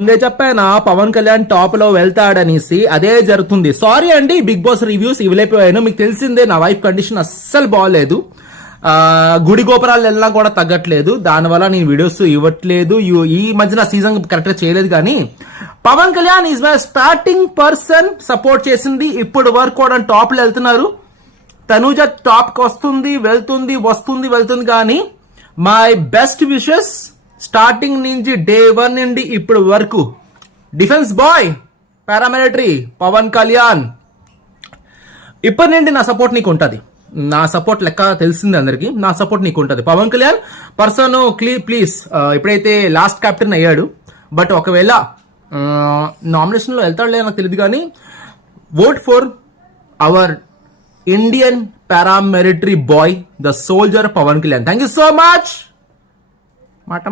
ముందే చెప్పానా పవన్ కళ్యాణ్ టాప్ లో వెళ్తాడనేసి, అదే జరుగుతుంది. సారీ అండి, బిగ్ బాస్ రివ్యూస్ ఇవ్వలేకపోయాను. మీకు తెలిసిందే నా వైఫ్ కండిషన్ అస్సలు బాగలేదు. గుడి గోపురాలు వెళ్ళినా కూడా తగ్గట్లేదు. దానివల్ల నేను వీడియోస్ ఇవ్వట్లేదు. ఈ మధ్యన సీజన్ కరెక్ట్ గా చేయలేదు. కానీ Pawan Kalyan is my starting person. Support చేసింది ఇప్పుడు వరకు కూడా టాప్ లో వెళ్తున్నారు. తనూజ టాప్ కి వస్తుంది, వెళ్తుంది. కానీ మై బెస్ట్ విషెస్ స్టార్టింగ్ నుంచి డే 1 నుండి ఇప్పుడు వరకు defence boy, paramilitary Pawan Kalyan. ఇప్పటి నుండి నా సపోర్ట్ నీకు ఉంటుంది. నా సపోర్ట్ లెక్క తెలిసింది అందరికి. నా సపోర్ట్ నీకు ఉంటుంది. పవన్ కళ్యాణ్ పర్సన్ ప్లీజ్ ఇప్పుడైతే లాస్ట్ కెప్టెన్ అయ్యాడు. బట్ ఒకవేళ నామినేషన్ లో వెళ్తాడు లేదు నాకు తెలియదు. కానీ vote for our Indian paramilitary boy, the soldier Pawan Kalyan. Thank you so much. మాట